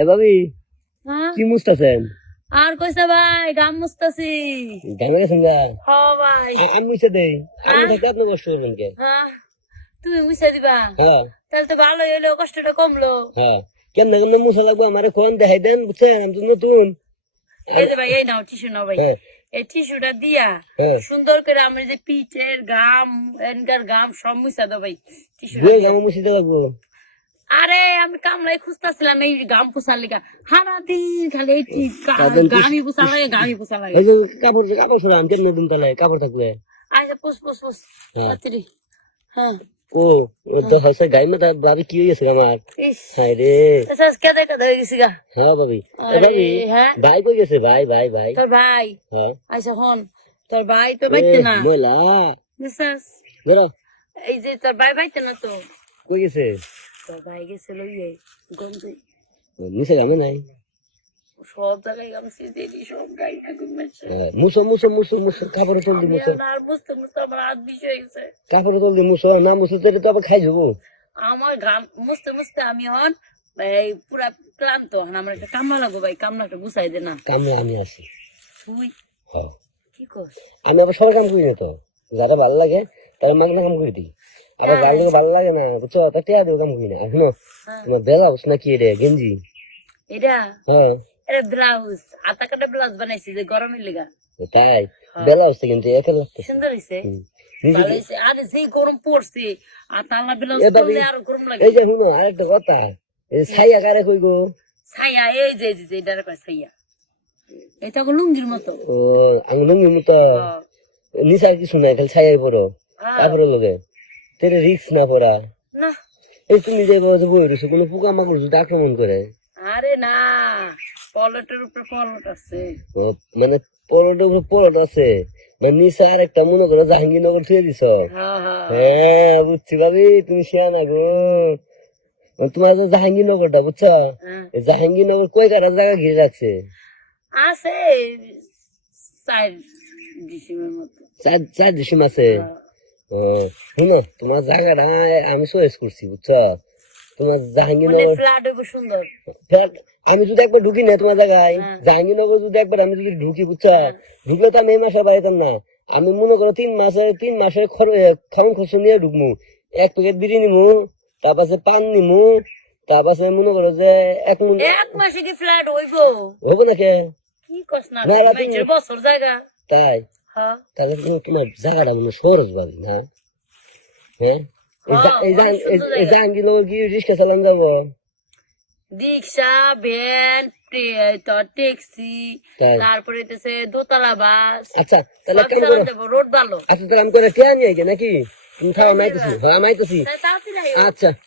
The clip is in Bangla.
এ ভাবি হ্যাঁ কি মুছতেছেন? আর কইছে ভাই গাম মুছতাছি। গাঙ্গে গেছেন গা? হ ভাই। আমি মুছে দেই। আমি হ্যাঁ? থাকতে আপনি কষ্ট করবেন কে? হ্যাঁ তুমি মুছে দিবা? হ্যাঁ তাহলে তো ভালো হইলো, কষ্টটা কমলো। হ্যাঁ কেমনে কেমনে মুছা লাগবো আমারে কোন দেখাই দেন, বুঝছেন? আমি তো নতুন। এই যে ভাই, এই নাও টিস্যু নাও ভাই। হ্যাঁ এই টিস্যুটা দিয়া হ্যাঁ সুন্দর করে আমি যে পিঠের গাম এনকার গাম সব মুছা দাও ভাই টিস্যুটা বই দিয়া। গামা মুছিতে লাগবো। আরে আমি কামলাই খুঁজতেছিলাম এই গাম পোছার লিগা, সারা দিন খালি এই তাদের গামি পোছা লাগে, গামি পোছা লাগে। এই যে কাপড় কাপড় সরে আমি কেমনে দিন তাহলে কাপড় থাকলে? আচ্ছা পুষ পুষ পুষ হ্যাঁ তাড়াতাড়ি। হ্যাঁ ও ও তো হচ্ছে গাই মাথা ভাবি কি হয়েছে আমার? ইস হায় রে। আচ্ছা কেদে কেদে হয়ে গেছি গা। হ্যাঁ ভাবি। এ আরে ভাবি হ্যাঁ ভাই কই গেছে? ভাই ভাই ভাই। তোর ভাই হ্যাঁ আচ্ছা হন, তোর ভাই তো এ বাইতে না ময়লা বিশ্বাস। বেরো। এই যে তোর ভাই বাইতে না তো, কই গেছে? তোর ভাই গেছিল ইয়ে গন্ধে, মুছে গামে নাই। সব জায়গায় গামছি দিদি, সব গাই আগুন মারছে। মুছো মুছো মুছো মুছো কাপড়ে তোল দি আমি মুছো। আর বুঝতে বুঝতে আমার হাত বিষ হয়ে গেছে। কাপড়ে তোল দি মুছো না মুছো তো আবার খাই যাবো। আমার ঘাম মুছতে মুছতে আমি হন এই পুরা ক্লান্ত হন। আমার একটা কামলা লাগবো ভাই, কামলাটা গুছাই দে না। কামে আমি আছি। তুই হ্যাঁ কি করস? আমি আবার সবার কাম করি না তো, যারা ভালো লাগে তারা মাগনা কাম করে দিই। আবার যার লোক ভালো লাগে না বুঝছো তা টিয়া দিয়ে কাম করি না। আর শুনো হ্যাঁ তোমার ব্লাউজ নাকি রে গেঞ্জি? এটা হ্যাঁ এটা ব্লাউজ, আতা কাটা ব্লাউজ বানাইছি যে গরমের লিগা। তাই ব্লাউজটা কিন্তু একা লাগতেছে। সুন্দর হয়েছে, নিজে ভালো হয়েছে। আরে যে গরম পড়ছে আর তালা ব্লাউজ এ ভাবি পরলে আরো গরম লাগে। এই যে শুনো আরেকটা কথা, এই ছাইয়া কারে কই গো? ছায়া এই যে এটার কয় ছায়া, এটা হলো লুঙ্গির মতো। ও আঙুলের মতো হ্যাঁ, নিচা কিছু নাই, খালি ছাইয়াই পড়ো হ্যাঁ। তারপরে লোকে তেরে রিক্স না পড়া। না এই তুমি যে বই রয়েছে কোনো পোকা মাকড় যদি আক্রমণ করে? আরে না, পলটের উপরে পলট আছে। ও, মানে পরোটার উপরে পরোট আছে, মানে নিচে আর একটা মনে করো জাহাঙ্গীরনগর থুয়ে দিছ। হ্যাঁ হ্যাঁ হ্যাঁ বুঝছি ভাবি, তুমি শিয়ানা গো। তোমার যে জাহাঙ্গীরনগরটা বুঝছো, হ্যাঁ। এই জাহাঙ্গীরনগর কয় কাটা জায়গা ঘিরে রাখছে? আছে 4 ডিসিমের মতো। চার চার ডিসিম আছে। হ্যাঁ। ও শুনো তোমার জায়গাটা আমি চয়েস করছি বুঝছো, তোমার মানে জাহাঙ্গীরনগর ফ্ল্যাট হইব সুন্দর। ফ্ল্যাট। আমি যদি একবার ঢুকি না তোমার জায়গায় হ্যাঁ। জাহাঙ্গীরনগর যদি একবার আমি যদি ঢুকি বুঝছো, হ্যাঁ। ঢুকলে তো আমি এই মাসে বাড়িতাম না। আমি মনে করো 3 মাসের খাওয়ান খরচ নিয়ে ঢুকমু। 1 প্যাকেট বিড়ি নিমু, তারপরে পান নিমু, তারপরে মনে করো যে 1 মন। 1 মাসে কি ফ্ল্যাট হইব? হইব নাকি? কি কস না, না, রাতে- মাইজের বছর জায়গা। তাই হ্যাঁ তাহলে কিন্তু তোমার জায়গাটা মনে সহজ ভাবি না? হ্যাঁ হ্যাঁ, অনেক সুন্দর জায়গা। জাহাঙ্গীরনগর কি রিক্সা চালান যাবো? রিক্সা, ভ্যান, ট্যাক্সি, তাই তারপরে হইতেছে দোতলা বাস, আচ্ছা তাহলে সব কাম চালান করো। যাবো, রোড ভালো। আচ্ছা তাহলে আমি করে টিয়া নিয়ে নাকি? তুমি খাও, আমি আইতেছি। হ্যাঁ আমি আইতেছি। তাড়াতাড়ি আইও। আচ্ছা।